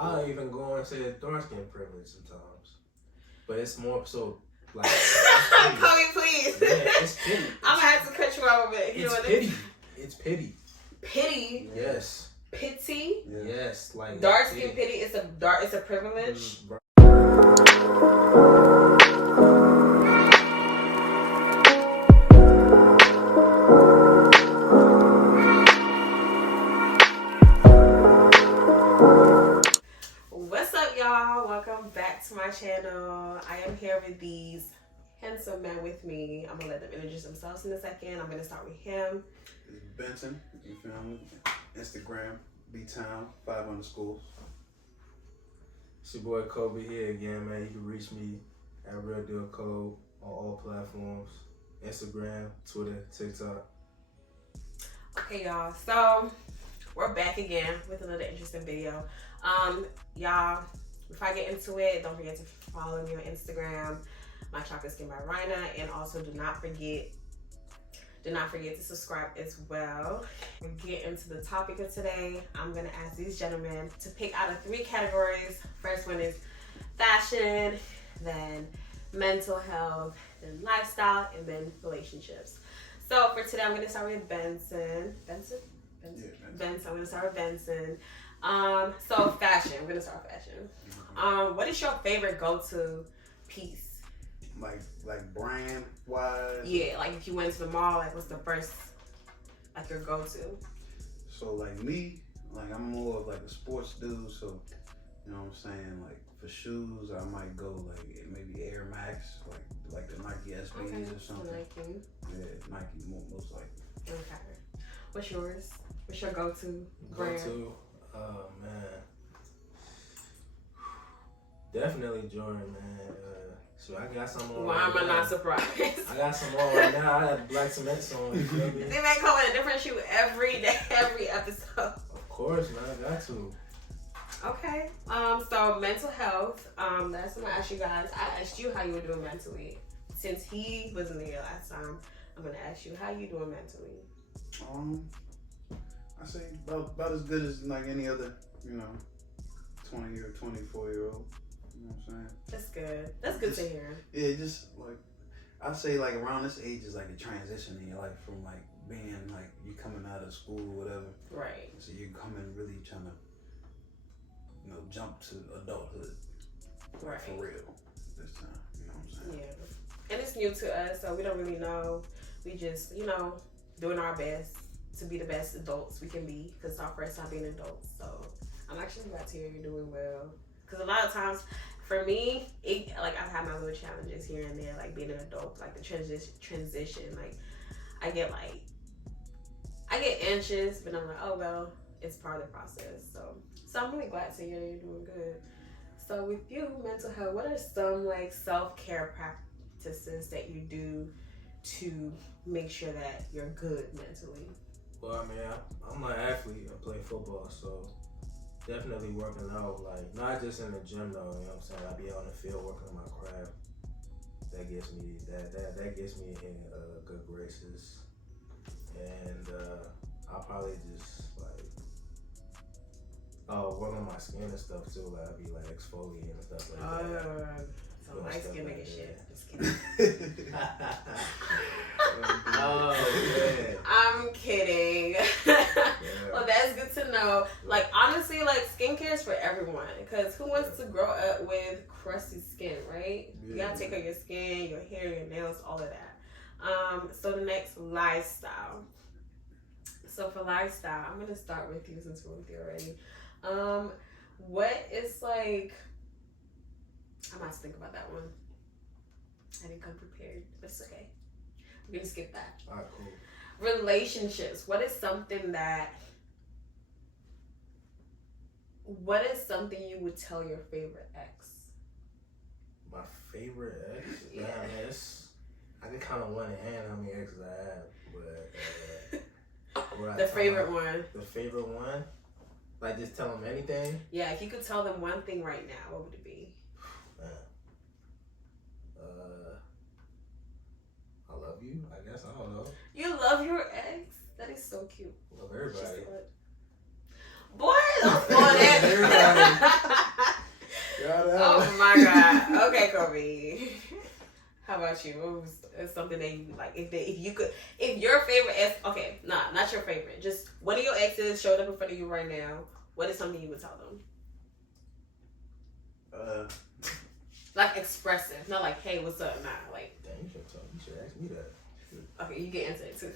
I'll even go and say dark skin privilege sometimes, but it's more so like. Cody, please. Yeah, it's pity. I'm gonna have to cut you out a bit. It's pity. It's pity. Pity. Yes. Pity. Yeah. Yes, like dark skin pity. It's a privilege. What's up, y'all? Welcome back to my channel. I am here with these handsome men with me. I'm gonna let them introduce themselves in a second. I'm gonna start with him. It's Benson, you feel me? Instagram, B-Town, 5_. It's your boy Kobe here again, man. You can reach me at Real Deal Code on all platforms. Instagram, Twitter, TikTok. Okay, y'all. So we're back again with another interesting video. Y'all, before I get into it, don't forget to follow me on Instagram, My Chocolate Skin by Rhina, and also do not forget to subscribe as well. We get into the topic of today. I'm gonna ask these gentlemen to pick out of 3 categories. First one is fashion, then mental health, then lifestyle, and then relationships. So for today, I'm gonna start with Benson. Benson? Yeah, Benson. I'm gonna start with Benson. So fashion. I'm gonna start with fashion. What is your favorite go-to piece? Like brand wise. Yeah, like if you went to the mall, like what's the first, like your go-to? So like me, like I'm more of like a sports dude. So you know what I'm saying. Like for shoes, I might go like maybe Air Max, like the Nike SBs or something. Nike. Yeah, Nike most likely. Okay. What's yours? What's your go-to brand? Go-to? Oh man, definitely Jordan, man. So I got some on. Why am I not surprised? I got some on right now. I have black cements on. You feel me? They may come with a different shoe every day, every episode. Of course, man. I got to. Okay. So mental health. That's what I asked you guys. I asked you how you were doing mentally. Since he wasn't here last time, I'm gonna ask you how you doing mentally. I say about as good as like any other, 20 or 24-year-old. You know what I'm saying? That's good. That's good to hear. Yeah, just like I say, like around this age is like a transition in your life from like being like you coming out of school or whatever. Right. So you're coming really trying to, jump to adulthood. Right. For real this time. You know what I'm saying? Yeah. And it's new to us, so we don't really know. We just, doing our best to be the best adults we can be, because it's our first time being adults. So I'm actually glad to hear you're doing well. Because a lot of times, for me, I've had my little challenges here and there, like being an adult, like the transition. Like I get anxious, but I'm like, oh well, it's part of the process. So I'm really glad to hear you're doing good. So with you, mental health, what are some like self-care practices that you do to make sure that you're good mentally? Well, I mean, I'm an athlete. I play football, so definitely working out. Like not just in the gym though. You know what I'm saying? I be on the field working on my craft. That gets me that gets me in good graces, and I'll probably just work on my skin and stuff too. Like I be like exfoliating and stuff like that. So light skin nigga shit. Just kidding. Oh man. I'm kidding. Yeah. Well, that's good to know. Like honestly, like skincare is for everyone. Because who wants to grow up with crusty skin, right? Yeah. You gotta take care of your skin, your hair, your nails, all of that. So the next, lifestyle. So for lifestyle, I'm gonna start with you since we're with you already. What is like? I might think about that one. I didn't come prepared, but it's okay. We're gonna skip that. Alright, cool. Relationships. What is something you would tell your favorite ex? My favorite ex? Yeah. Man, I can count on one hand how many exes I have, but The favorite one. The favorite one? Like just tell them anything? Yeah, if you could tell them one thing right now, what would it be? Man. I love you, I guess. I don't know. You love your ex? That is so cute. Love everybody. Boy, don't spoil that. story. How about you? What was something that you like? If your favorite ex, okay, not your favorite, just one of your exes showed up in front of you right now, what is something you would tell them? Like expressive, not like, hey, what's up? Nah, like. Damn, you should ask me that. Okay, you can answer it too.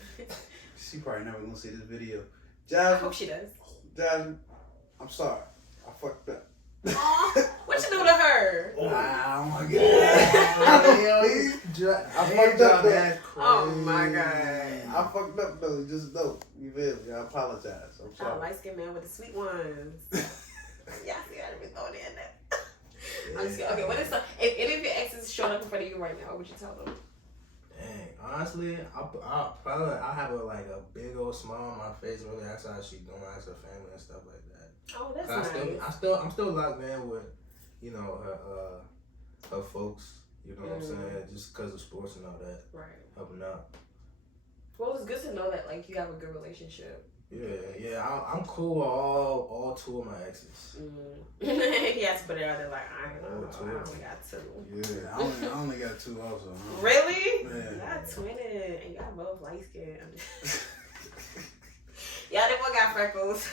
She probably never gonna see this video. I Jasmine, hope she does. Jasmine, I'm sorry. I fucked up. Aw, what you do to her? Oh my god. I fucked up though. Oh my god. I fucked up though. Just know. You feel me? I apologize. I'm sorry. Light skinned man with the sweet ones. Yeah, see, I didn't throw it in there. I'm just kidding. Okay, what is if any of your exes showed up in front of you right now, what would you tell them? Dang, honestly, I have a big old smile on my face. Really, ask how she doing, ask her family and stuff like that. Oh, that's nice. I'm still locked in with, her folks. You know what I'm saying? Just because of sports and all that. Right. Helping out. Well, it's good to know that you have a good relationship. Yeah. I'm cool with all two of my exes. He has to put it out there I only got two. Yeah, I only got two also. Huh? Really? Yeah. Y'all twinning and y'all both light skinned. Y'all didn't got freckles.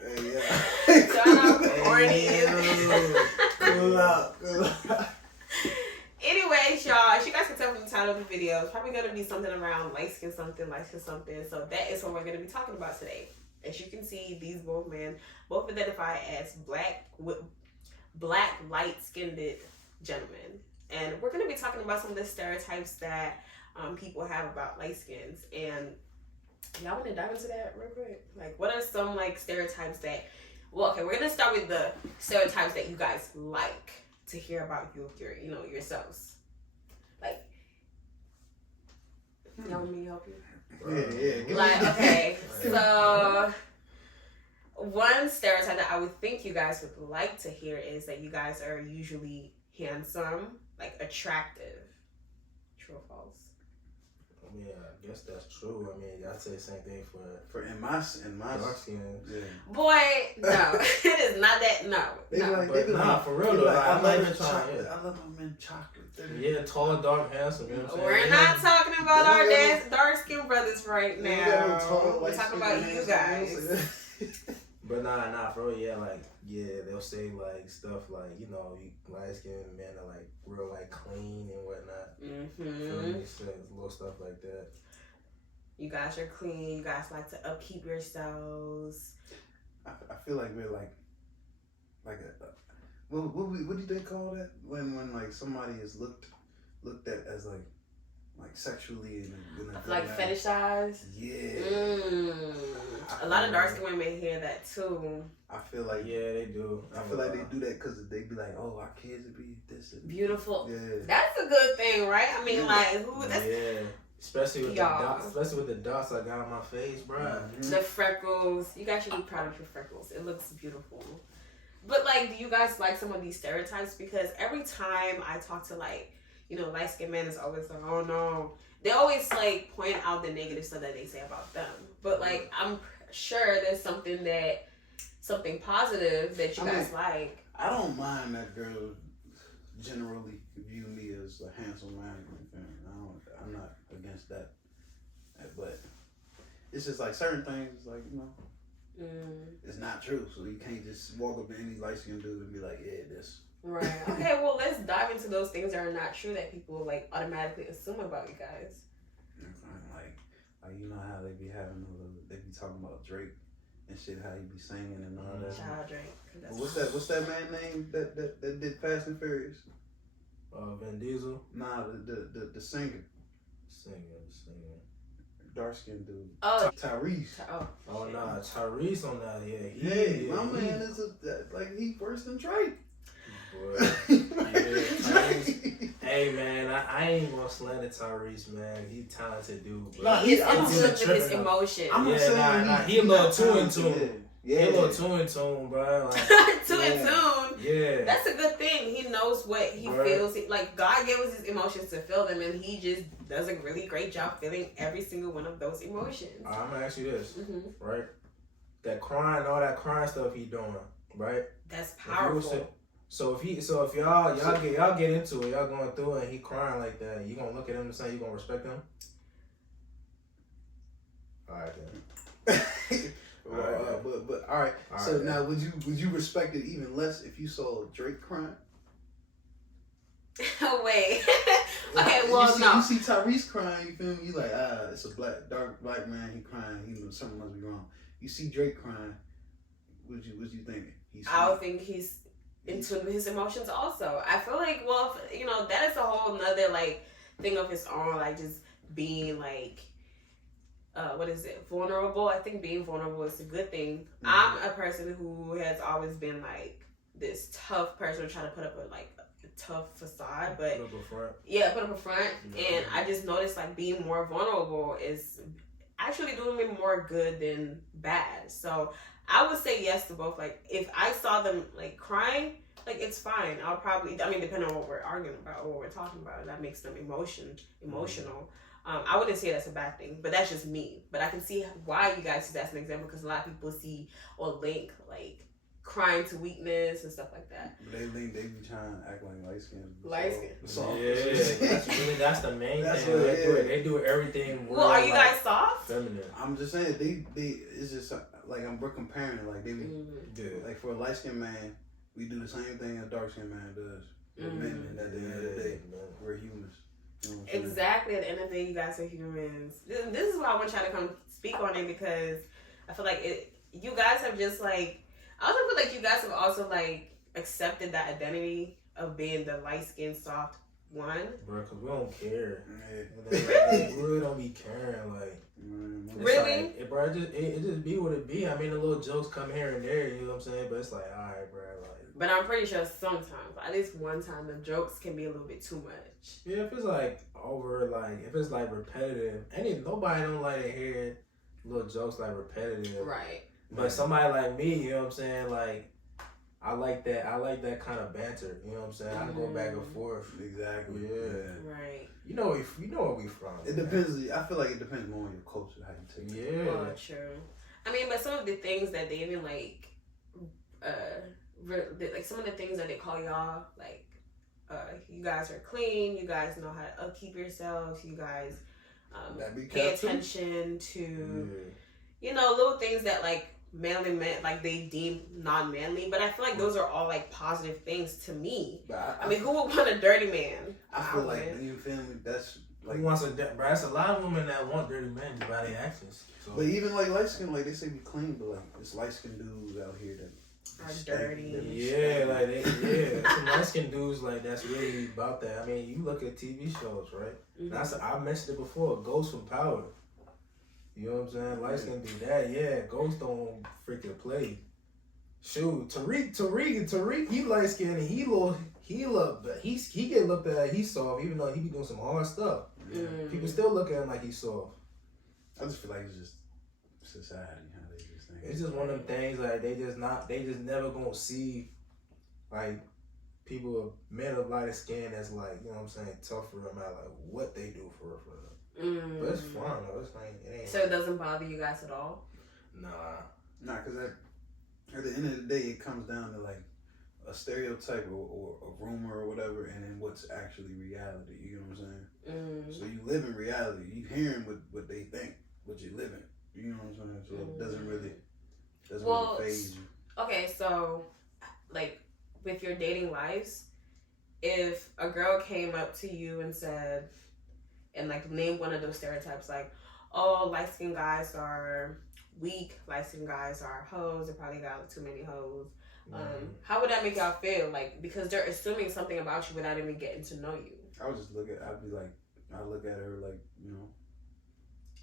Hey, yeah. Shout out corny. Cool out. Anyways, y'all, as you guys can tell from the title of the video, it's probably going to be something around light skin something. So that is what we're going to be talking about today. As you can see, these both identify as black light-skinned gentlemen. And we're going to be talking about some of the stereotypes that people have about light skins. And y'all want to dive into that real quick? What are some stereotypes that? Well, okay, we're going to start with the stereotypes that you guys like to hear about yourselves. Y'all want me to help you? Yeah. Okay, so one stereotype that I would think you guys would like to hear is that you guys are usually handsome, attractive. True or false? I mean, I guess that's true. I mean, I'd say the same thing for in my dark skin. Yeah. Boy, no, it is not that. No, for real though. I love them in chocolate. Yeah, tall, dark, handsome. You know what I'm saying? We're not talking about our dark skinned brothers right now. We're talking about you guys. But nah, for real, they'll say stuff light skinned men are real clean and whatnot. Little stuff like that. You guys are clean. You guys like to upkeep yourselves. I feel like we're what do they call that when somebody is looked at as sexually in a fetishized? Yeah. A lot of dark skinned women hear that too. I feel like they do. I feel like they do that because they be like, oh, our kids would be this and beautiful. Yeah. That's a good thing, right? I mean, who? That's, especially with the dots I got on my face, bro. Mm-hmm. The freckles. You guys should be proud of your freckles. It looks beautiful. But do you guys like some of these stereotypes? Because every time I talk to light-skinned men, is always oh no. They always point out the negative stuff that they say about them. But I'm sure there's something positive that you guys like. I don't mind that girls generally view me as a handsome man. I'm not against that. But it's just certain things it's not true. So you can't just walk up to any light-skinned dude and be like, yeah, this. Right. Okay, well, let's dive into those things that are not true that people automatically assume about you guys. You know how they be talking about Drake and shit, how he be singing and all that. Child Drake. What's that man name that did Fast and Furious? Vin Diesel. Nah, the singer. Singer. Dark skinned dude. Oh, Tyrese. Oh nah, Tyrese on that. Yeah, my man is he worse than Drake. Boy. Hey man, I ain't gonna slander Tyrese, man. He's talented dude. But he's in tune with his emotions. He a little too in tune. Yeah, he a little too in tune, bro. Too in tune. Yeah, that's a good thing. He knows what he feels. God gave us his emotions to feel them, and he just does a really great job feeling every single one of those emotions. I'm gonna ask you this, right? That crying, all that crying stuff he doing, right? That's powerful. So if y'all get into it, y'all going through it, and he crying like that, you gonna look at him and say you gonna respect him? All right then. But all right. So now, would you respect it even less if you saw Drake crying? Wait. Okay, well, no. You see Tyrese crying, you feel me? You like, it's a dark black man. He crying. Something must be wrong. You see Drake crying. What you thinking? I would think he's in tune with his emotions. Also, I feel like, well, that is a whole nother like thing of his own. Like just being like, what is it? Vulnerable. I think being vulnerable is a good thing. Mm-hmm. I'm a person who has always been like this tough person trying to put up a tough facade, but put up a front. Yeah, put up a front. And I just noticed like being more vulnerable is actually doing me more good than bad. So I would say yes to both. Like if I saw them like crying, like it's fine. I'll probably, depending on what we're arguing about or what we're talking about, that makes them emotional. I wouldn't say that's a bad thing, but that's just me. But I can see why you guys use that as an example, because a lot of people see or link like crying to weakness and stuff like that. They be trying to act like light skin. Yeah, that's the main thing. They do everything. Well, are you guys soft? Feminine. I'm just saying they it's just like we're comparing it. Like they like for a light skinned man, we do the same thing a dark skinned man does. We're men, and at the end of the day, we're humans. Exactly. At the end of the day, you guys are humans. This is why I want y'all to come speak on it, because I feel like you guys have just like. I also feel like you guys have also like accepted that identity of being the light skinned soft one. Bro, because we don't care. Like, we really don't be caring. Like, really? Like, bro, it just be what it be. I mean, the little jokes come here and there, you know what I'm saying? But it's like, all right, bro. Like, but I'm pretty sure sometimes, at least one time, the jokes can be a little bit too much. Yeah, if it's like over, like, if it's like repetitive, nobody don't like to hear little jokes like repetitive. Right. But somebody like me, you know what I'm saying? Like, I like that kind of banter. You know what I'm saying? I go back and forth. Exactly. Yeah. Right. You know where we from. It depends. I feel like it depends more on your culture, how you take it. Yeah. Oh, true. But some of the things that they even like, like some of the things that they call y'all, like, you guys are clean. You guys know how to upkeep yourselves. You guys pay attention to, little things that like manly men like they deem non-manly, but I feel like those are all like positive things to me. Who would want a dirty man? I feel like, you feel me? That's like, who wants that's a lot of women that want dirty men by their actions. So. But even like light skin, like they say be clean, but like it's light skin dudes out here that are dirty. Yeah, like some light skin dudes like that's really about that. You look at TV shows, right? Mm-hmm. I mentioned it before. Ghost from Power. You know what I'm saying? Light skin do that. Yeah, Ghost don't freaking play. Shoot, Tariq, he light skinned and he get looked at. He's soft, even though he be doing some hard stuff. People still look at him like he's soft. I just feel like it's just society how they just think. It's just one of them things like they just never gonna see like people, men of lighter skin as like, you know what I'm saying, tough for them out, like what they do for them. But it's fun though. It's like, it ain't. So it doesn't bother you guys at all? Nah, because at the end of the day, it comes down to like a stereotype or a rumor or whatever, and then what's actually reality. You know what I'm saying? So you live in reality. You hearing what they think, what you living. You know what I'm saying? So it doesn't really phase you. Okay, so like with your dating lives, if a girl came up to you and said, and like name one of those stereotypes, like, oh, light skinned guys are weak, light skinned guys are hoes, they probably got too many hoes. How would that make y'all feel? Like, because they're assuming something about you without even getting to know you. I would just look at her like,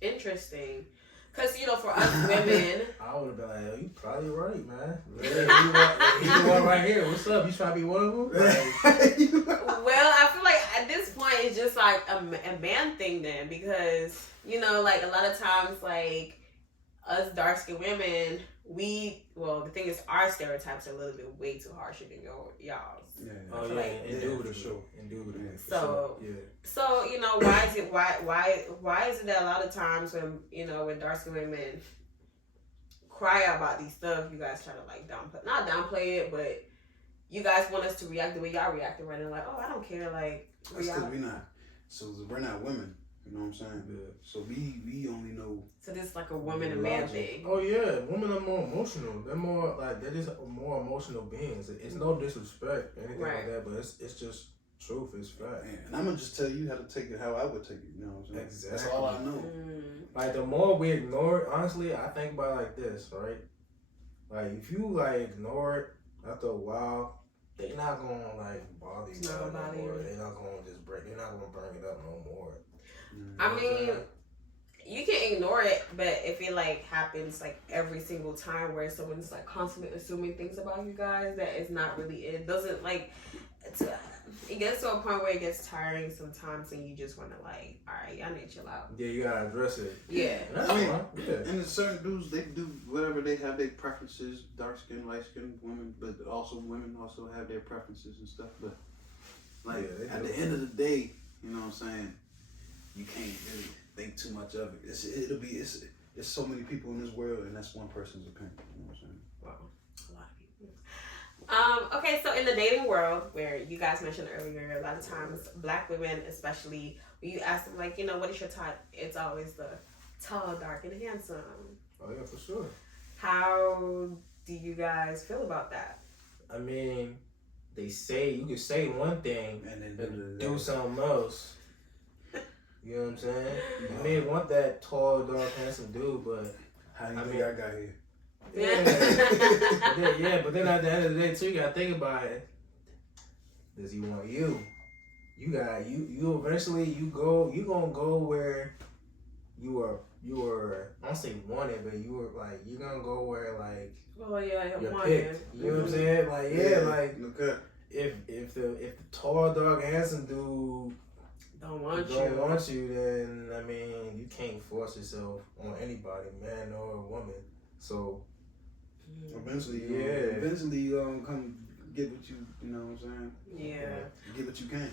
Interesting. Because, for us women... I would have been like, yo, you probably right, man. You one right here. What's up? You trying to be one of them? Well, I feel like at this point, it's just like a man thing then. Because, like a lot of times, like, us dark-skinned women, the thing is, our stereotypes are a little bit way too harsher than y'all's. Yeah. Indubitably. So, why is it that a lot of times when, when dark-skinned women cry out about these stuff, you guys try to like not downplay it, but you guys want us to react the way y'all reacting right now. Like, oh, I don't care. Like, that's because we're not women. You know what I'm saying? Yeah. So we only know. So this is like a woman and man thing. Oh yeah, women are more emotional. They're more like they're just more emotional beings. It's no disrespect or anything like that, but it's just truth. It's fact. And I'm gonna just tell you how to take it how I would take it. You know what I'm saying? Exactly. That's all I know. Like the more we ignore it, honestly, I think about it like this, right? Like if you like ignore it after a while, they're not gonna like bother you no more. They're not gonna just break. They're not gonna bring it up no more. I mean, you can ignore it, but if it like happens like every single time where someone's like constantly assuming things about you guys that is not really it doesn't like it gets to a point where it gets tiring sometimes and you just want to like, all right, y'all need to chill out. Yeah, you gotta address it. Yeah. I mean, and certain dudes, they do whatever, they have their preferences, dark skin, light skin, women, but also women also have their preferences and stuff. But like at the end of the day, you know what I'm saying, you can't really think too much of it. It's so many people in this world, and that's one person's opinion. You know what I'm saying? Wow, a lot of people. Okay, so in the dating world, where you guys mentioned earlier, a lot of times Black women, especially, when you ask them like, you know, what is your type? It's always the tall, dark, and handsome. Oh yeah, for sure. How do you guys feel about that? I mean, you can say one thing and then do something else. You know what I'm saying? You may want that tall, dark, handsome dude, but how do you think I got here? Yeah. But then at the end of the day, too, you gotta think about it. Does he want you? You eventually you gonna go where you were I don't say wanted, but you're gonna go where like you're picked. You know what I'm saying? Like if the tall, dark, handsome dude don't want you, then I mean you can't force yourself on anybody, man or woman. So eventually you gonna come get what you know what I'm saying? Yeah. Get what you can.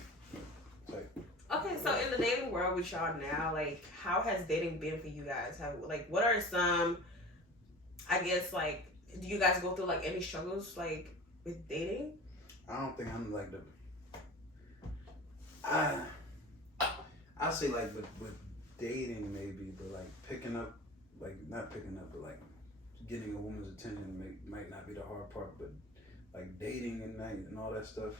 Okay, so in the dating world with y'all now, like how has dating been for you guys? What are some, I guess, like, do you guys go through like any struggles like with dating? I don't think I'm like I say like with dating maybe, but like picking up, like not picking up, but like getting a woman's attention might not be the hard part, but like dating and all that stuff,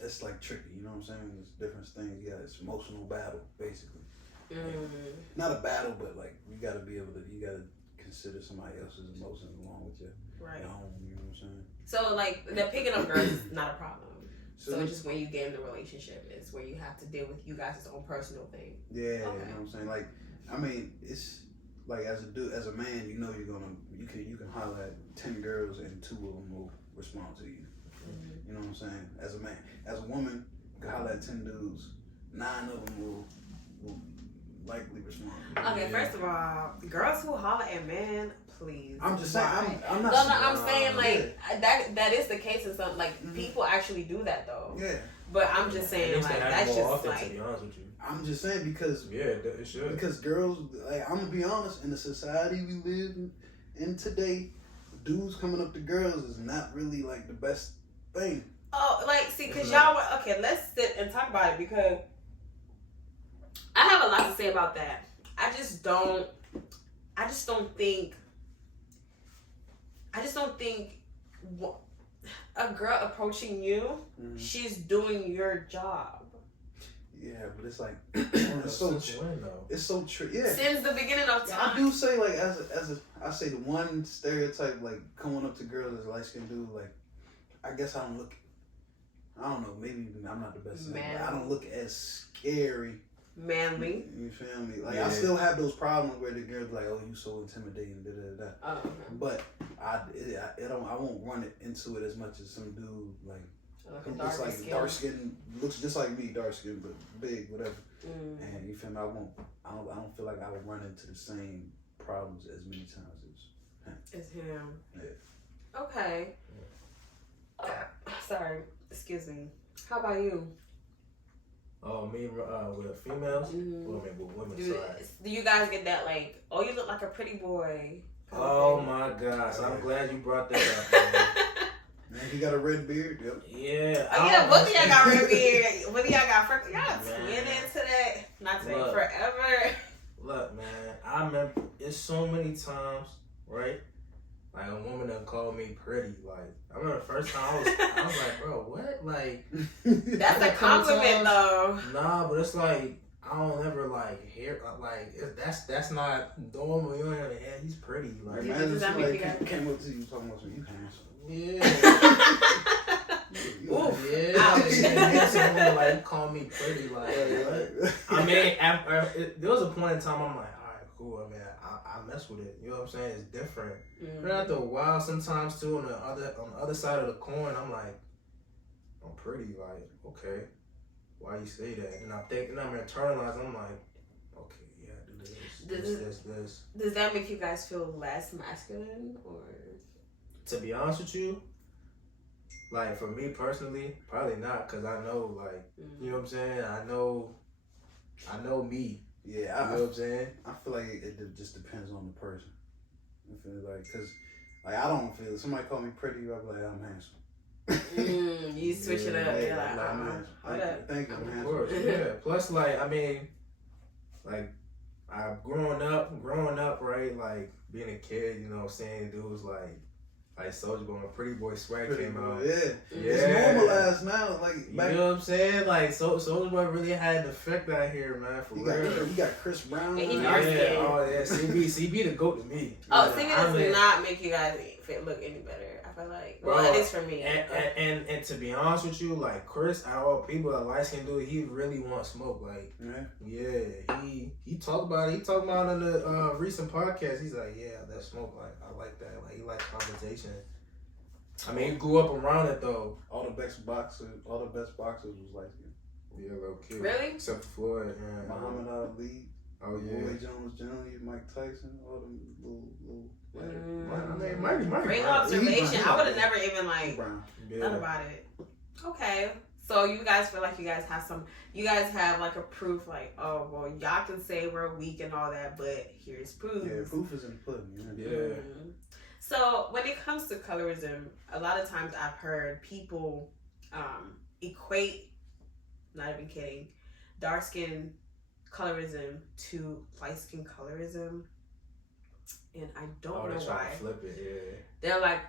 it's like tricky, you know what I'm saying? There's different things. Yeah, it's emotional battle basically. Not a battle, but like you gotta consider somebody else's emotions along with your own. You know what I'm saying? So like the picking up girls is not a problem. So it's just when you get in the relationship is where you have to deal with you guys' own personal thing. Yeah, okay. You know what I'm saying? Like, I mean, it's like as a man, you know you can holler at 10 girls and 2 of them will respond to you. Mm-hmm. You know what I'm saying? As a man, as a woman, you can holler at 10 dudes, 9 of them will likely respond. Okay, first of all, girls who holler at men, please. I'm just saying. I'm not. No, I'm saying like that is the case in some like people actually do that though. Yeah. But I'm just saying like that's just often, like. To be honest with you. I'm just saying because it should. Because girls, like I'm gonna be honest, in the society we live in today, dudes coming up to girls is not really like the best thing. Oh, like see, cause y'all okay. Let's sit and talk about it because I have a lot to say about that. I just don't think a girl approaching you, she's doing your job. Yeah, but it's like it's so true. Yeah, since the beginning of time. I do say like I say the one stereotype like coming up to girls as a light skinned dude, like I guess I don't know, maybe I'm not the best thing, but I don't look as scary. Manly. You feel me? Like I still have those problems where the girls like, oh, you so intimidating, Oh, okay. But I won't run it into it as much as some dude like dark skin, looks just like me, dark skin but big, whatever. And you feel me? I don't feel like I would run into the same problems as many times as him. Yeah. Okay. Sorry. Excuse me. How about you? Oh, me with females? With women, sorry. Do you guys get that like, oh, you look like a pretty boy? Oh my gosh, I'm glad you brought that up. Man, he got a red beard. Yep. Yeah. Oh, yeah, both of y'all got red beard. Both of y'all got freckles. Y'all twin into that. Not to say forever. Look, man, I remember it's so many times, right? Like a woman that called me pretty. Like I remember the first time I was like, bro, what? Like that's a compliment though. Nah, but it's like I don't ever like hear like that's not normal. You don't ever hear he's pretty. Like imagine somebody came up to you talking about you handsome. Yeah. Oof. Yeah. Someone like call me pretty. Like what? I mean, there was a point in time I'm like, all right, cool. I mean, I mess with it. You know what I'm saying? It's different. Mm-hmm. But after a while, sometimes too, on the other side of the coin, I'm like, I'm pretty. Like, okay, why you say that? And I'm thinking, I'm internalized. I'm like, okay, yeah, do this. Does that make you guys feel less masculine, or? To be honest with you, like for me personally, probably not, cause I know, like, you know what I'm saying. I know me. Yeah, you know what I'm saying. I feel like it just depends on the person. I feel like, cause like I don't feel somebody call me pretty, I'll be like I'm handsome. You switch it up. Yeah, like I'm handsome. Thank you, I'm handsome. Of course, yeah. Plus, like I mean, like I've grown up, right? Like being a kid, you know, seeing dudes like Soulja Boy, Pretty Boy swag came out. Yeah. It's normalized now. Like back, you know what I'm saying? Like Soulja Boy really had an effect out here, man. For real. You got Chris Brown. And yeah. Oh yeah. CB the GOAT to me. Oh, singing does not make you guys look any better. I feel like, well, it is for me. And to be honest with you, like Chris, out of all people that light skin dude, he really wants smoke. Like, he talked about it. He talked about it in the recent podcast. He's like, yeah, that smoke. Like, I like that. Like, he likes conversation. I mean, he grew up around it though. All the best boxers was light skin. Yeah, low key. Really? Except for Floyd. Yeah. Muhammad Ali. Oh yeah. Roy Jones Jr., Mike Tyson, all them little. I mean, great observation. I would have never even thought about it. Okay, so you guys feel like you guys have like a proof, like, oh well, y'all can say we're weak and all that, but here's proof. Yeah, proof is in the pudding. Yeah. Mm-hmm. So when it comes to colorism, a lot of times I've heard people equate, not even kidding, dark skin colorism to light skin colorism. And I don't know why. Flip it, yeah. They're like,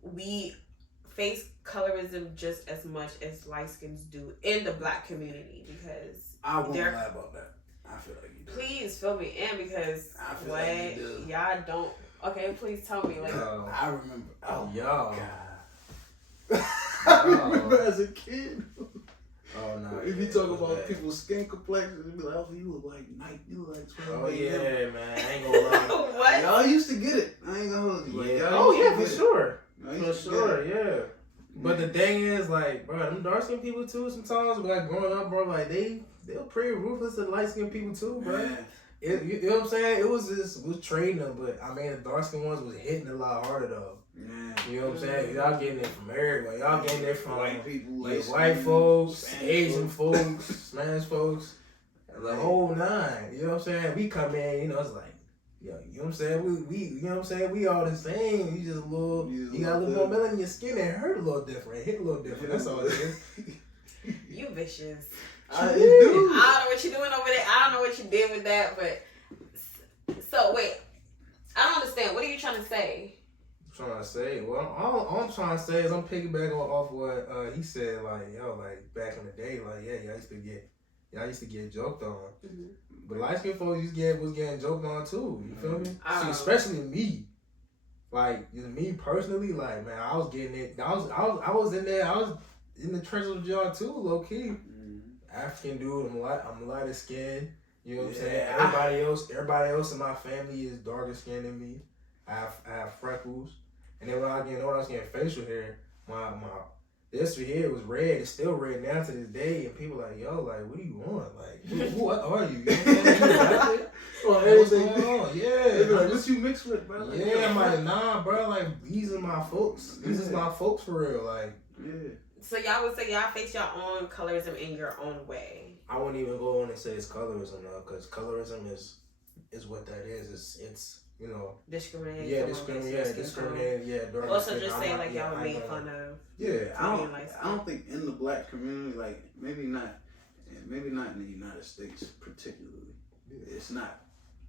we face colorism just as much as light skins do in the black community, because I won't lie about that. I feel like you do. Please fill me in, because I feel like you do. Y'all don't. Okay, please tell me. Like, I remember. Oh y'all. God. I remember as a kid. Oh no! If you talk about people's skin complexion, it'd be like, "Oh, you look like Nike. You look like 12." Oh yeah, man. I ain't gonna lie. What? Y'all used to get it. I ain't gonna hold you. Yeah. Like, Oh yeah, for sure. For sure, yeah. But the thing is, like, bro, them dark skinned people too. Sometimes, like growing up, bro, like they're pretty ruthless to light skinned people too, bro. Man. You know what I'm saying? It was trading them, but I mean, the dark skinned ones was hitting a lot harder though. Man. You know what I'm saying? Y'all getting it from everywhere. Y'all getting it from white people, white folks, Asian folks, Spanish folks, the whole nine. You know what I'm saying? We come in, you know, it's like, yo, you know what I'm saying? We you know what I'm saying? We all the same. You just a little, you got a little more melanin in your skin. It hurt a little different. It hit a little different. That's all it is. You vicious. I don't know what you're doing over there. I don't know what you did with that, but so wait, I don't understand. What are you trying to say? Trying to say, well, all I'm trying to say is I'm piggybacking off what he said, like, yo, like back in the day, like, yeah, y'all used to get joked on, but light skinned folks was getting joked on too. You feel me? See, especially me, like me personally, like, man, I was getting it. I was in there. I was in the trenches with y'all too, low key. African dude, I'm lighter skinned. You know what I'm saying? Everybody else in my family is darker skinned than me. I have freckles. And then when I was getting facial hair, my this here was red. It's still red now to this day. And people like, yo, like, what do you want? Like, what are you? You know what I'm saying? What's going on? Yeah. Like, what you mixed with, bro? Like, yeah, I'm like, nah, bro. Like, these are my folks. This is my folks for real. Like, yeah. So y'all would say y'all face your own colorism in your own way. I wouldn't even go on and say it's colorism though, because colorism is what that is. you know, discriminating. discriminating. Yeah, dark Also, skin. just I'm saying not- like yeah, y'all I made ain't fun gonna- of. Yeah, Korean I don't think in the black community, like maybe not in the United States particularly. It's not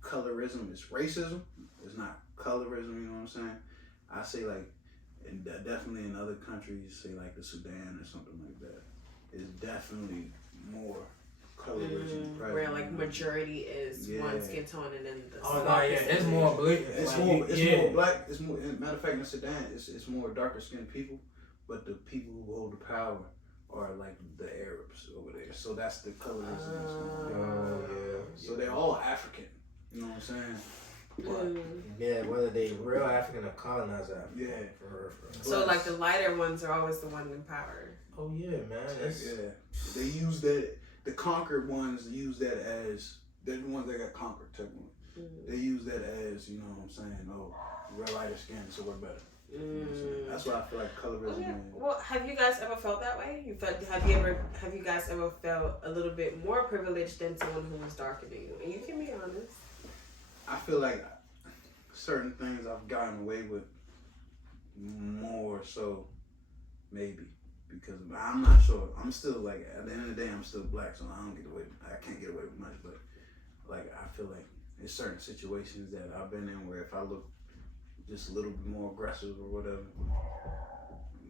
colorism, it's racism. It's not colorism, you know what I'm saying? I say like, and definitely in other countries, say like the Sudan or something like that, is definitely more colorism present. Where like majority is one skin tone and then the it's more blatant. It's like, more black. It's more. Matter of fact, in Sudan, it's more darker skinned people, but the people who hold the power are like the Arabs over there. So that's the colorism. That's going on. So they're all African. You know what I'm saying? But, whether they real African or colonized African. Yeah. For so like the lighter ones are always the one in power. Oh yeah, man. They use that. The conquered ones use that as they're the ones that got conquered. Technically, they use that as, you know what I'm saying. Oh, we're lighter skin, so we're better. You know what I'm saying? That's why I feel like colorism. Well, have you guys ever felt that way? Have you guys ever felt a little bit more privileged than someone who was darker than you? And you can be honest. I feel like certain things I've gotten away with more so, maybe, because I'm not sure. I'm still like, at the end of the day, I'm still black, so I can't get away with much. But like, I feel like there's certain situations that I've been in where if I look just a little bit more aggressive or whatever,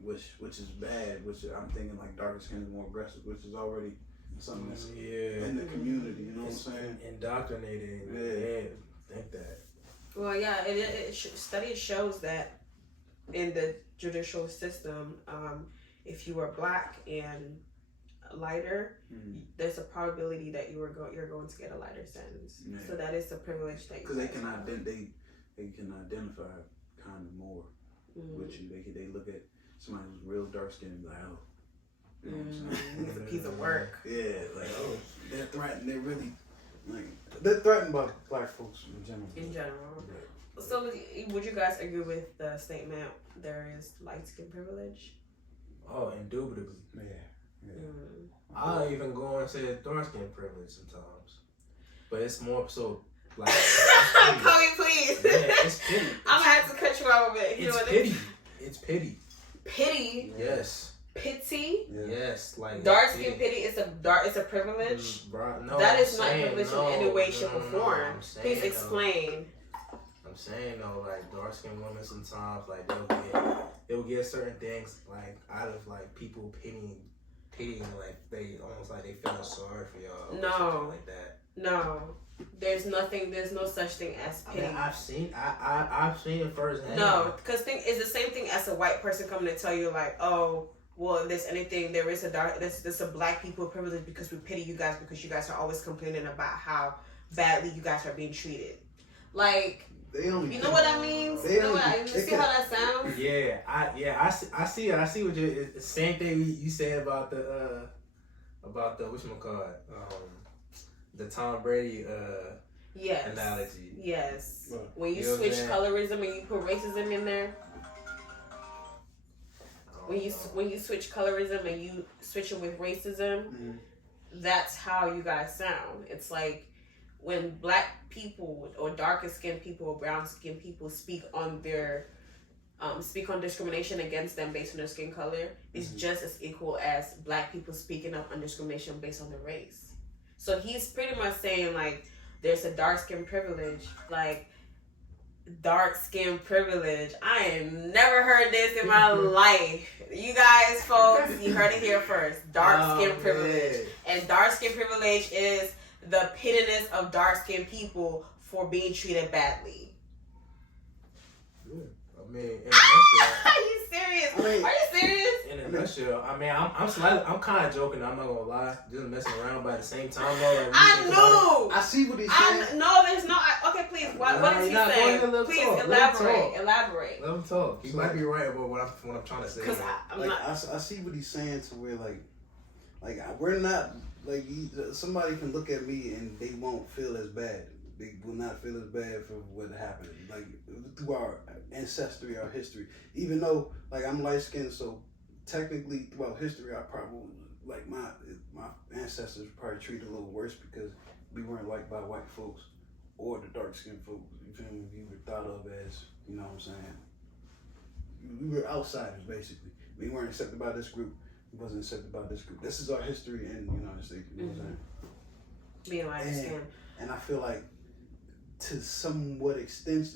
which is bad, which I'm thinking like darker skin is more aggressive, which is already something that's in the community, you know what I'm saying? Indoctrinated. Think that. Well, yeah, study shows that in the judicial system, if you are black and lighter, there's a probability that you're going to get a lighter sentence. Yeah. So that is the privilege that you. Because they can identify kind of more with you. They look at somebody who's real dark skinned and be like, oh, you know what I'm saying? It's a piece of work. Yeah, like, oh, they're threatened. They're really like they're threatened by black folks in general. Yeah. So would you guys agree with the statement there is light skin privilege? Oh, indubitably. Yeah. I'll even go and say dark skin privilege sometimes, but it's more so like. Chloe, please. Yeah, it's pity. I'm gonna have to cut you out a bit. It's pity. It's pity. Pity. Yes. Pity. Yeah. Yes, like dark skin pity is a privilege. No, that is not privilege in any way, shape, or form. Please explain. I'm saying though, like dark skinned women sometimes like they'll get certain things like out of like people pitying, like they almost like they feel sorry for y'all. No, like that. No, there's no such thing as pity. I mean, I've seen it firsthand. No, because it's the same thing as a white person coming to tell you like, oh, well, if there's anything, there's a black people privilege because we pity you guys because you guys are always complaining about how badly you guys are being treated. Like, you know what I mean? You see how that sounds? Yeah, I see what you. It's the same thing you said about the whatchamacallit, the Tom Brady analogy. Yes. Well, when you switch colorism and you put racism in there. When you switch colorism and you switch it with racism, that's how you guys sound. It's like when black people or darker skinned people or brown skinned people speak on discrimination against them based on their skin color, it's just as equal as black people speaking up on discrimination based on their race. So he's pretty much saying like there's a dark skin privilege, like dark skin privilege. I ain't never heard this in my life. You guys, folks, you heard it here first. Dark skin privilege. And dark skin privilege is the pittiness of dark skinned people for being treated badly. I mean, in a nutshell. Are you serious? Are you serious? In a nutshell, I mean, I'm kind of joking. I'm not gonna lie, just messing around. But at the same time, though, like, I knew. I see what he's saying. No, there's no. Okay, please. What is he saying? Please elaborate. Let him talk. He might be right about what I'm trying to say. Because I see what he's saying to where like we're not like somebody can look at me and they won't feel as bad. They will not feel as bad for what happened. Like through our ancestry, our history. Even though like I'm light skinned, so technically throughout history, I probably like my ancestors probably treated a little worse because we weren't liked by white folks, or the dark skinned folks. You feel me? You were thought of as, you know what I'm saying? We were outsiders basically. We weren't accepted by this group. We wasn't accepted by this group. This is our history in the United States. You know what I'm saying? Being light skinned. And I feel like to somewhat extent,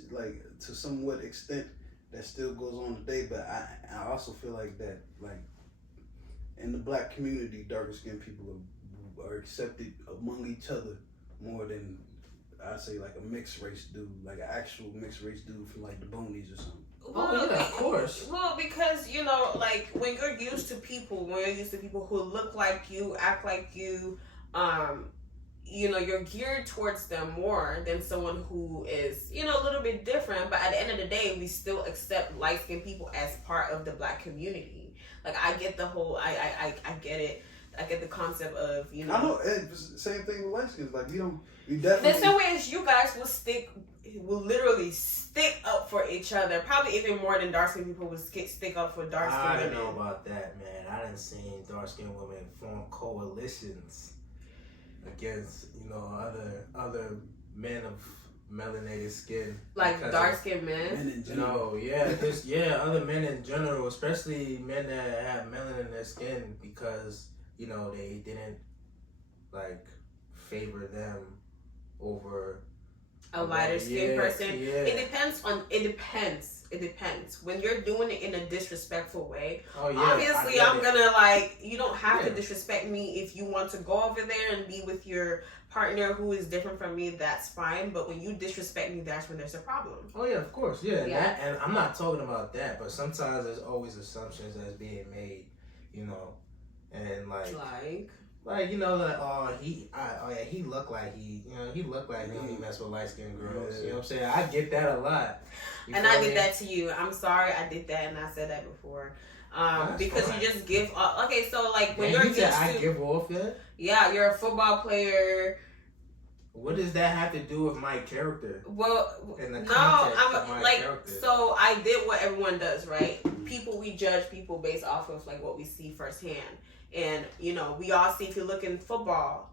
that still goes on today. But I also feel like that, like, in the black community, darker skinned people are accepted among each other more than, I'd say, like a mixed race dude, like an actual mixed race dude from like the Boonies or something. Well, yeah, of course. Well, because, you know, like, when you're used to people who look like you, act like you, you know, you're geared towards them more than someone who is, you know, a little bit different. But at the end of the day, we still accept light-skinned people as part of the black community. Like, I get the whole, I get it. I get the concept of, you know. I know, same thing with light skins. Like, we definitely. There's no way you guys will literally stick up for each other. Probably even more than dark skinned people would stick up for dark skinned women. I don't know about that, man. I didn't see dark skinned women form coalitions against, you know, other men of melanated skin. Like dark skinned men? Men in general. No, yeah, just other men in general, especially men that have melanin in their skin, because, you know, they didn't like favor them over a lighter skinned person. Yeah. It depends. When you're doing it in a disrespectful way, obviously I'm gonna, like, you don't have to disrespect me. If you want to go over there and be with your partner who is different from me, that's fine. But when you disrespect me, that's when there's a problem. Oh yeah, of course, yeah. And I'm not talking about that, but sometimes there's always assumptions that's being made, you know, and like, you know, like, he looked like he only mess with light skinned girls. Yeah. You know what I'm saying? I get that a lot. And I did that to you. I'm sorry, I did that, and I said that before. Because fine. You just give. Okay, so like when you're used to, I give off that. Yeah, you're a football player. What does that have to do with my character? Well, in the no, context I'm of my like character. So I did what everyone does, right? We judge people based off of like what we see firsthand. And, you know, we all see, if you look in football,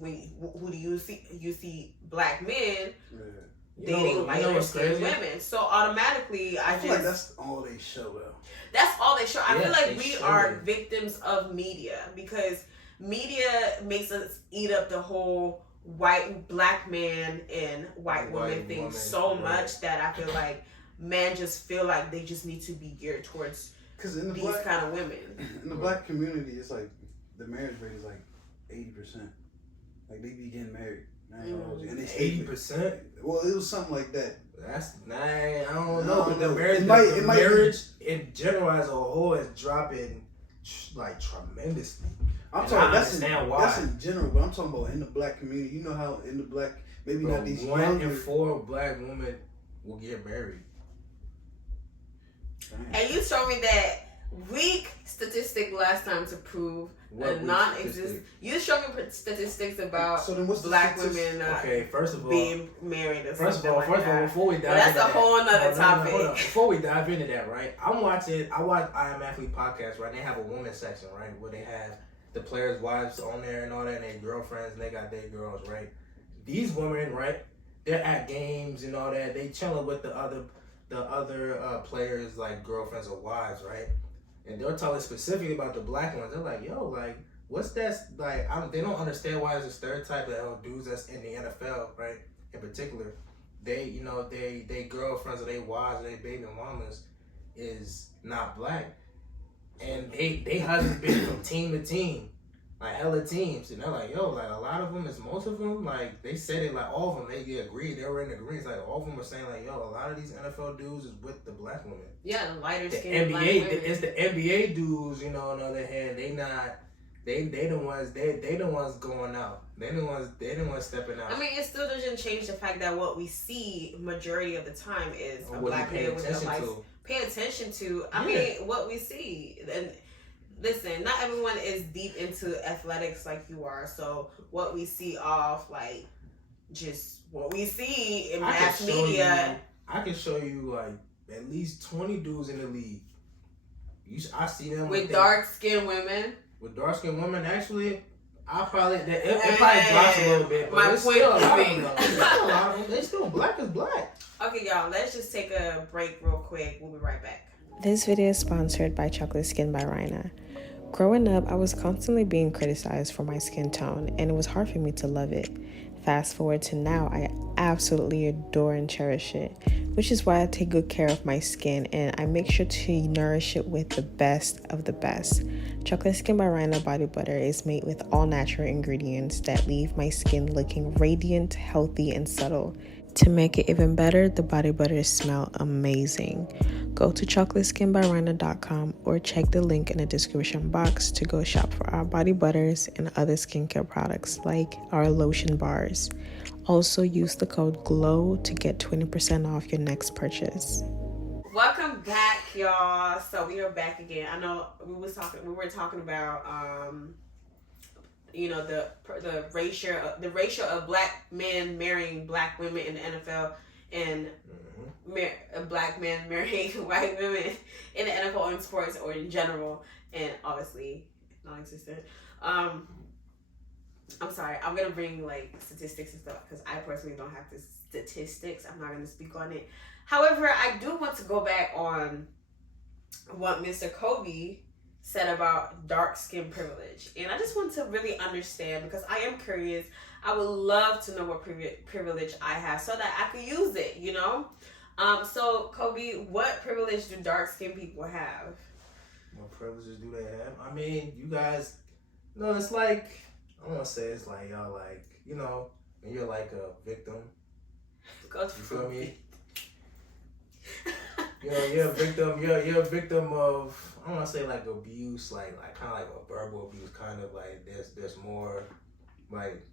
who do you see? You see black men dating lighter skinned women. So automatically, I feel like that's all they show, though. That's all they show. I feel like we are victims of media, because media makes us eat up the whole black man and white woman thing so much that I feel like men just feel like they just need to be geared towards these kind of women. In the black community, it's like the marriage rate is like 80%. Like, they be getting married. And it's 80%. Well, it was something like that. That's I don't know. But the marriage in general as a whole is dropping like tremendously. I'm talking. That's in general, but I'm talking about in the black community. You know how in the black, maybe not these 1 in 4 black women will get married. And you showed me that weak statistic last time to prove a non-existent. You showed me statistics about black women first of all, being married or first something of all, before we dive into that. That's a whole nother topic. Hold on. Before we dive into that, right? I watch I Am Athlete podcast, right? They have a women's section, right? Where they have the players' wives on there and all that, and their girlfriends, and they got their girls, right? These women, right? They're at games and all that. They chilling with the other players, like girlfriends or wives, right? And they're talking specifically about the black ones. They're like, yo, like, what's that? Like, they don't understand why there's a stereotype that dudes that's in the NFL, right? In particular, they girlfriends or they wives or they baby mamas is not black. And they husbands been from team to team, like hella teams. And they're like, yo, like, a lot of them, most of them, like, they said it, like, all of them, they agreed. They were in agreement. Like, all of them were saying, like, yo, a lot of these NFL dudes is with the black women. Yeah, the lighter skin. The NBA, it's the NBA dudes, you know, on the other hand, they the ones going out. They the ones stepping out. I mean, it still doesn't change the fact that what we see majority of the time is a black man with a light. Pay attention to. I mean, what we see. And listen, not everyone is deep into athletics like you are. So what we see off, like, just what we see in mass media. I can show you like at least 20 dudes in the league. I see them with dark skinned women. With dark skinned women, actually, I probably it probably drops a little bit, but my it's point still a lot of being. them. It's still a lot of them. They still black is black. Okay, y'all, let's just take a break real quick. We'll be right back. This video is sponsored by Chocolate Skin by Rhina. Growing up, I was constantly being criticized for my skin tone, and it was hard for me to love it. Fast forward to now, I absolutely adore and cherish it, which is why I take good care of my skin and I make sure to nourish it with the best of the best. Chocolate Skin by Rhina Body Butter is made with all natural ingredients that leave my skin looking radiant, healthy, and subtle. To make it even better, the body butters smell amazing. Go to chocolateskinbyrhina.com or check the link in the description box to go shop for our body butters and other skincare products like our lotion bars. Also use the code GLOW to get 20% off your next purchase. Welcome back, y'all. So we are back again. I know we were talking about you know, the ratio of black men marrying black women in the NFL and a black man marrying white women in the NFL in sports or in general, and obviously non-existent. I'm sorry, I'm gonna bring like statistics and stuff because I personally don't have the statistics. I'm not gonna speak on it. However, I do want to go back on what Mr. Kobe said about dark skin privilege, and I just want to really understand because I am curious. I would love to know what privilege I have so that I could use it, you know. So Kobe, what privilege do dark skin people have? What privileges do they have? I mean, you guys, no, it's like, I want to say it's like y'all like, you know, when you're like a victim. Go You feel me? You know, you're a victim. You're a victim of, I don't want to say like abuse, like kind of like a verbal abuse, kind of like there's more like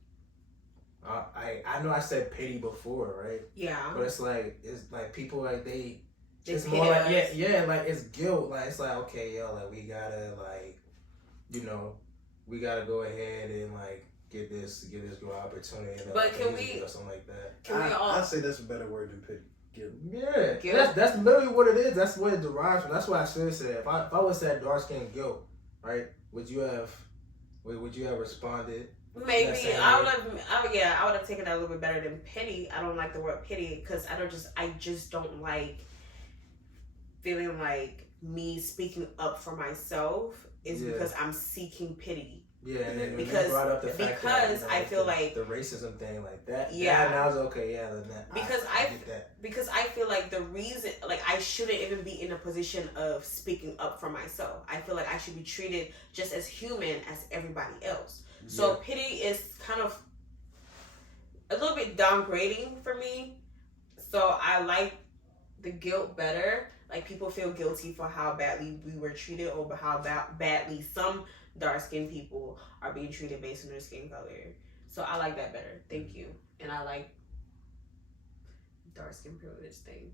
I know I said pity before, right? Yeah. But it's like people like they it's pity more like us. yeah like it's guilt. Like it's like, okay, yo, like we gotta like, you know, we gotta go ahead and like get this girl opportunity. But can we or something like that? I say that's a better word than pity. Guilt. Yeah, Guilt? That's literally what it is. That's what it derives from. That's what I should have said. If I would have said dark skin guilt, right? Would you have responded? Maybe I would have taken that a little bit better than pity. I don't like the word pity because I just don't like feeling like me speaking up for myself is because I'm seeking pity. Yeah, and then because you brought up the fact because that, I feel like the racism thing like that. Yeah, and I was okay. Yeah, then because I feel like the reason, like I shouldn't even be in a position of speaking up for myself. I feel like I should be treated just as human as everybody else. So pity is kind of a little bit downgrading for me. So I like the guilt better. Like people feel guilty for how badly we were treated or how badly some dark-skinned people are being treated based on their skin color. So I like that better. Thank you. And I like dark-skin privilege thing.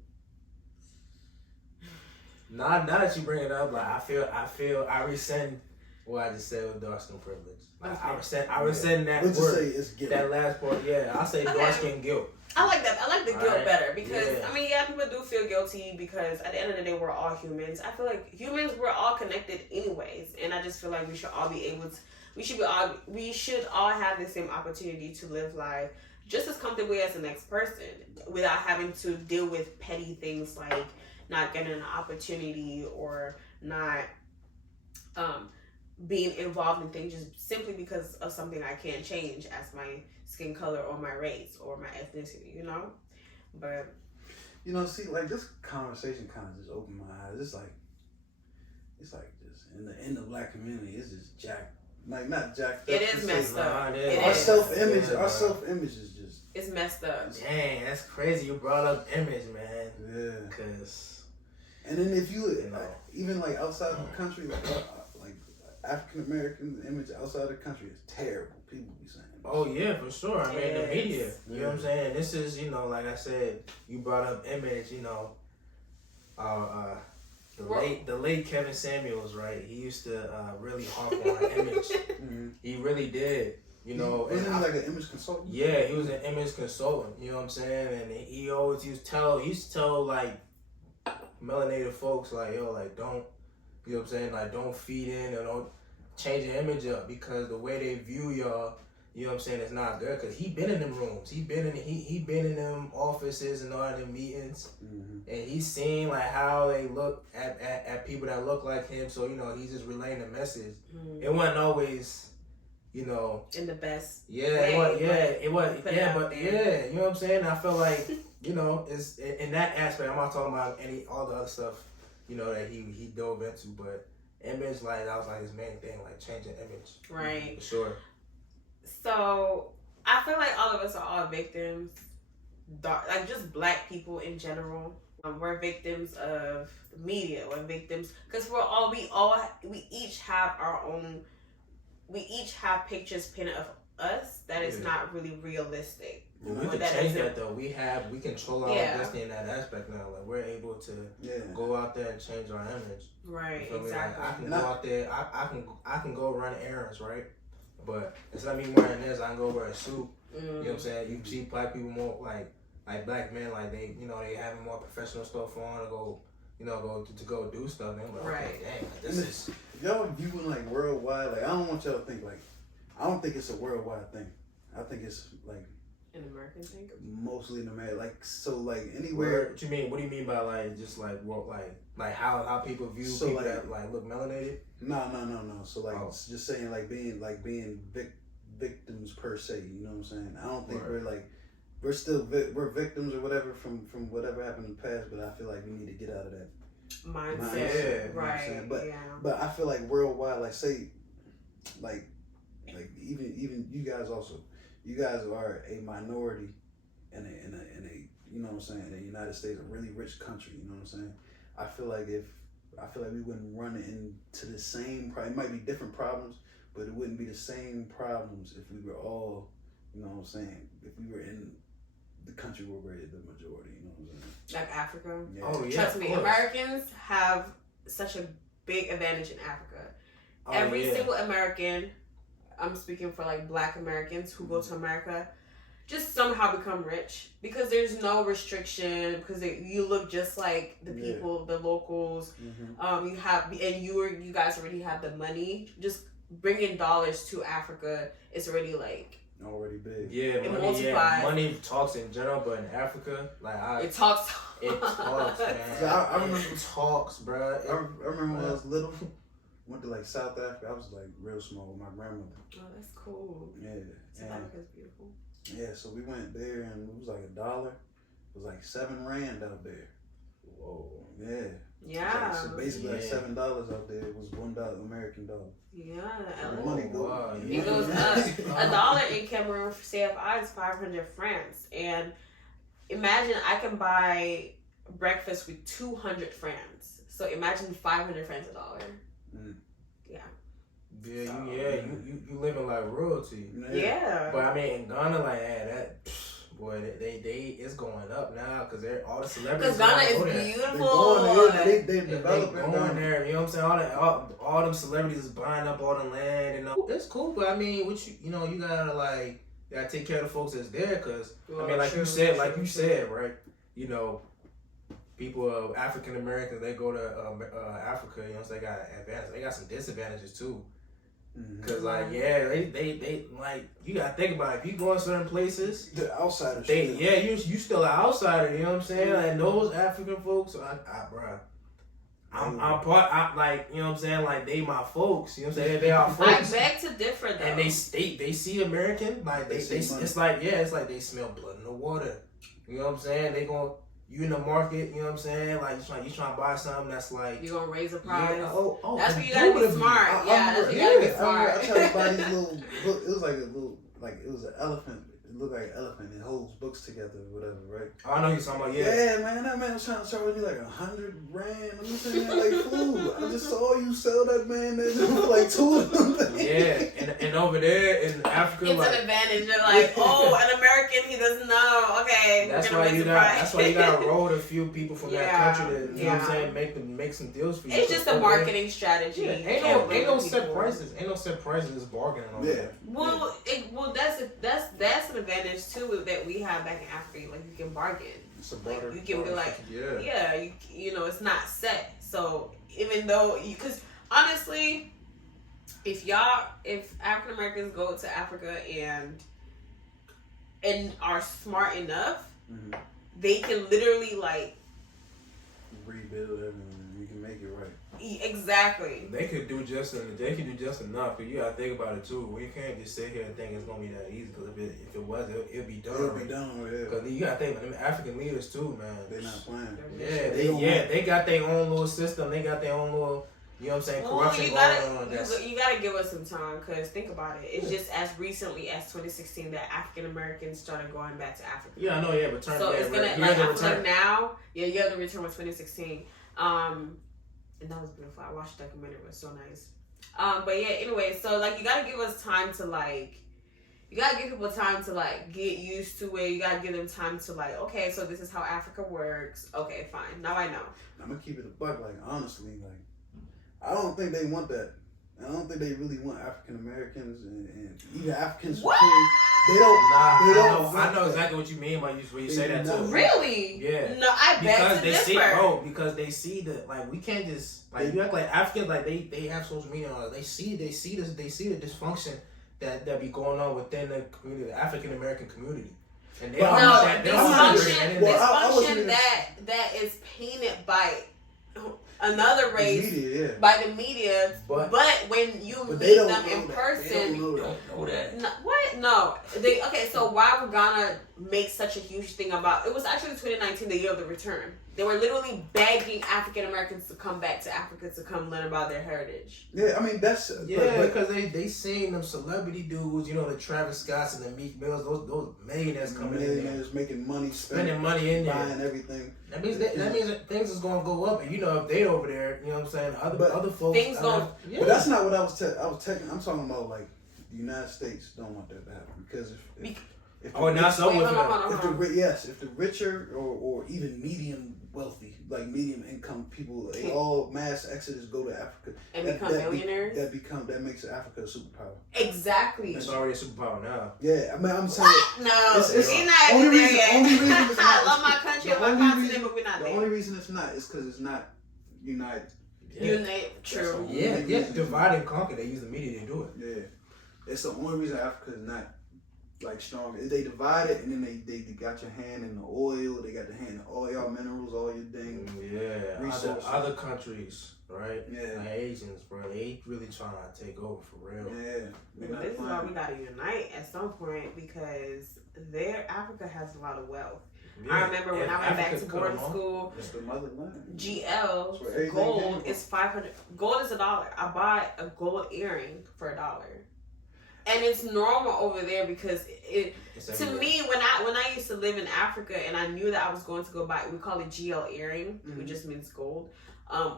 Now that you bring it up, like I rescind what I just said with dark skin privilege. Like, I rescind that Let's word. just say it's guilt. That last part, yeah. I say dark skin guilt. I like that. I like the guilt Right. better because Yeah. I mean, yeah, people do feel guilty because at the end of the day, we're all humans. I feel like humans, we're all connected anyways, and I just feel like we should all be able to. We should all have the same opportunity to live life just as comfortably as the next person without having to deal with petty things like not getting an opportunity or not being involved in things just simply because of something I can't change as my skin color or my race or my ethnicity, you know? But you know, see, like this conversation kind of just opened my eyes. It's like just in the black community, it's just jacked, like not jacked up. it is messed up. Our self image is just It's messed up. Dang, that's crazy. You brought up image, man. yeah. Cause And then if you know. even like outside of the country, like African American image outside of the country is terrible. People be saying. oh yeah, for sure. I mean the media. Yes. You know what I'm saying? This is, you know, like I said, you brought up image. You know, the late Kevin Samuels, right? He used to really harp on image. Mm-hmm. He really did. You know, wasn't he like an image consultant? Yeah, he was an image consultant. You know what I'm saying? And he always used to tell like melanated folks like, yo, like don't, you know what I'm saying? Like don't feed in or don't. change your image up because the way they view y'all, you know what I'm saying, it's not good. Cause he been in them rooms, he been in them offices and all them meetings, and he's seen like how they look at people that look like him. So you know, he's just relaying the message. It wasn't always, you know, in the best. Yeah, way, it was. Yeah, but yeah, you know what I'm saying. I feel like you know, it's in that aspect. I'm not talking about all the other stuff, you know, that he dove into, but image, like that was like his main thing, like changing image. Right. For sure. So I feel like all of us are all victims, like just black people in general. We're victims of the media. We're victims because we each have our own. We each have pictures painted of us that is not really realistic. Well, we can change that though. We control our destiny in that aspect now. Like we're able to go out there and change our image. Right. Exactly. Like, I can go out there. I can go run errands, right? But instead of me wearing this, I can go wear a suit. You know what I'm saying? You see black people more like black men, like they, you know, they having more professional stuff on to go, you know, to go do stuff. And I'm like, okay, dang, like, this is. Y'all viewing like worldwide. Like I don't want y'all to think like, I don't think it's a worldwide thing. I think it's like an American thing. Mostly in America. Like so, like anywhere. What you mean? What do you mean by like just like what like how people view people that like look melanated? No. So like just saying like being victims per se. You know what I'm saying? I don't think we're like we're victims or whatever from whatever happened in the past. But I feel like we need to get out of that mindset. Right. But I feel like worldwide, like say, like even you guys also, you guys are a minority in a you know what I'm saying, in the United States, a really rich country. You know what I'm saying? I feel like we wouldn't run into the same. It might be different problems, but it wouldn't be the same problems if we were all, you know what I'm saying, if we were in the country where we're the majority. You know what I'm saying? Like Africa. Yeah. Oh yeah. Trust me, Americans have such a big advantage in Africa. Every single American, I'm speaking for like black Americans who go to America, just somehow become rich because there's no restriction because you look just like the people, the locals. You have, and you guys already have the money. Just bringing dollars to Africa is already like already big. Yeah, it money, multiplies. Money talks in general, but in Africa, like it talks. It talks, man. I remember it talks, bro. I remember when I was little. Went to like South Africa. I was like real small with my grandmother. Oh, that's cool. Yeah. South Africa's beautiful. Yeah, so we went there and it was like $1. It was like 7 rand out there. Whoa. Yeah. Yeah. Like, so basically like $7 out there was $1 American dollar. Yeah. The money goes. Wow. It goes up. $1 in Cameroon for CFI is 500 francs. And imagine I can buy breakfast with 200 francs. So imagine 500 francs $1. Yeah. Yeah, so, you living like royalty. Yeah. But I mean, in Ghana, like that, boy, they it's going up now because they're all the celebrities. Because Ghana is beautiful. They're developing going there. You know what I'm saying? All them celebrities is buying up all the land and it's cool. But I mean, you gotta take care of the folks that's there. Because I mean, like you said, right? You know. People, African Americans, they go to Africa, you know, so they got advantages. They got some disadvantages too. Cause they like you gotta think about it. If you go in certain places, the outsiders. You still an outsider. You know what I'm saying? And those African folks, I'm part. Like you know what I'm saying? Like they my folks. You know what I'm saying? They are folks. I beg to differ though. And they see American like they it's like they smell blood in the water. You know what I'm saying? They gonna. You in the market, you know what I'm saying? Like you trying to buy something that's like you're gonna raise the price. Yeah, that's where you gotta be smart. That's where you gotta be smart. I tried to buy these little book. It was like it was an elephant. It looked like an elephant. It holds books together or whatever, right? Oh, I know you're talking about Yeah, man, that man was trying to charge me like 100 rand. I'm just saying like fool. I just saw you sell that man that for like 2 of them. Yeah, and over there in Africa, it's an advantage. You're like, oh, an American, he doesn't know. Okay, that's why you gotta roll a few people from that country to you know what I'm saying, make some deals for you. It's just a marketing strategy. Yeah, ain't no set prices. Ain't no set prices. It's bargaining over there. Well, that's an advantage too that we have back in Africa. Like you can bargain. It's a barter. You can be like, you know, it's not set. So even though because honestly, if African Americans go to Africa and are smart enough, they can literally like rebuild everything. You can make it right. Exactly. They could do just enough. But you gotta think about it too. We can't just sit here and think it's gonna be that easy. Because if it was, it'd be done. It'll be done. Because you gotta think about them African leaders too, man. They're not playing. They got their own little system. They got their own little. You know what I'm saying? Corruption going on. You gotta give us some time, because think about it. It's just as recently as 2016 that African Americans started going back to Africa. Yeah, I know. Yeah, return. So it's gonna like I feel like now. Yeah, you have the return was 2016. And that was beautiful. I watched the documentary. It was so nice. But yeah, anyway, so like you gotta give us time to like. You gotta give people time to like get used to it. You gotta give them time to like, okay, so this is how Africa works. Okay, fine. Now I know. I'm gonna keep it a buck. Like honestly, like. I don't think they want that. I don't think they really want African Americans and even Africans. What? They don't. I know exactly what you mean by you say that too. Really? Yeah. No, I bet because they see that like we can't just like you act like Africans like they have social media on. They see the dysfunction that be going on within the community, the African American community. And dysfunction that is painted by another race by the media, but when you meet them in person, they don't know that. No, what? No. So why would Ghana make such a huge thing about it? Was actually 2019, the year of the return. They were literally begging African Americans to come back to Africa to come learn about their heritage. Yeah, I mean that's because they seen them celebrity dudes, you know, the Travis Scotts and the Meek Mills, those millionaires coming in there, making money, spending money in there, buying everything. That means that things is gonna go up, and you know if they over there, you know what I'm saying, other folks. Things going. Yeah. But that's not what I was taking. I'm talking about like the United States don't want that to happen because if the richer or even medium wealthy, like medium income people, they all mass exodus go to Africa and become millionaires. That makes Africa a superpower. Exactly. It's already a superpower now. Yeah, I mean I'm saying no, it's not only there yet. Only reason it's not, I love my country and my continent, but we're not there. The only reason it's not is because it's not united. True. Yeah. Divide and conquer. They use the media to do it. Yeah, it's the only reason Africa is not like strong. They divide it, and then they got your hand in the oil. They got the hand in all y'all minerals, all your thing. Yeah, other countries, right? Yeah, like Asians, bro. They really trying to take over for real. Yeah, this is why we gotta unite at some point because Africa has a lot of wealth. Yeah. I remember when I went back to boarding school, GL gold is $500. Gold is $1. I bought a gold earring for $1. And it's normal over there because to me, when I used to live in Africa and I knew that I was going to go buy, we call it GL earring, which just means gold. I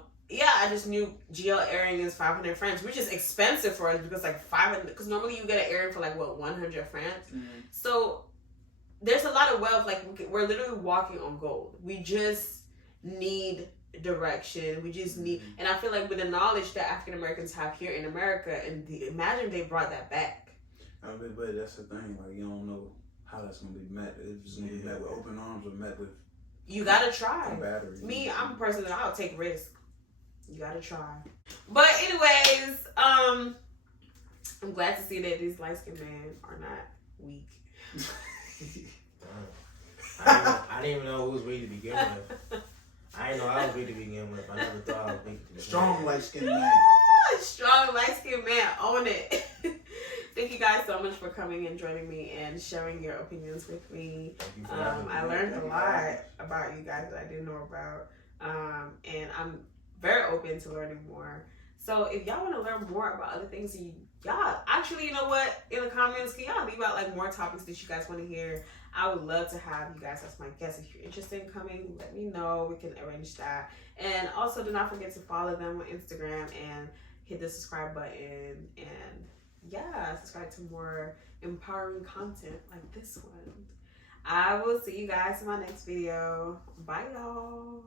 just knew GL earring is 500 francs, which is expensive for us because like 500. Because normally you get an earring for like 100 francs. So there's a lot of wealth. Like we're literally walking on gold. We just need direction. We just need, and I feel like with the knowledge that African Americans have here in America, and imagine they brought that back. But that's the thing. Like you don't know how that's gonna be met. If it's gonna be met with open arms or met with. You gotta try. Me, I'm a person that I'll take risks. You gotta try. But anyways, I'm glad to see that these light skinned men are not weak. I didn't even know who was weak to begin with. I didn't know I was weak to begin with. I never thought I was weak to begin with. Strong light skinned man. Strong light skinned man. Own it. Thank you guys so much for coming and joining me and sharing your opinions with me. I learned a lot about you guys that I didn't know about. And I'm very open to learning more. So if y'all want to learn more about other things, y'all actually, you know what? In the comments, can y'all leave out like more topics that you guys want to hear? I would love to have you guys as my guests. If you're interested in coming, let me know. We can arrange that. And also do not forget to follow them on Instagram and hit the subscribe button. And subscribe to more empowering content like this one. I will see you guys in my next video. Bye, y'all.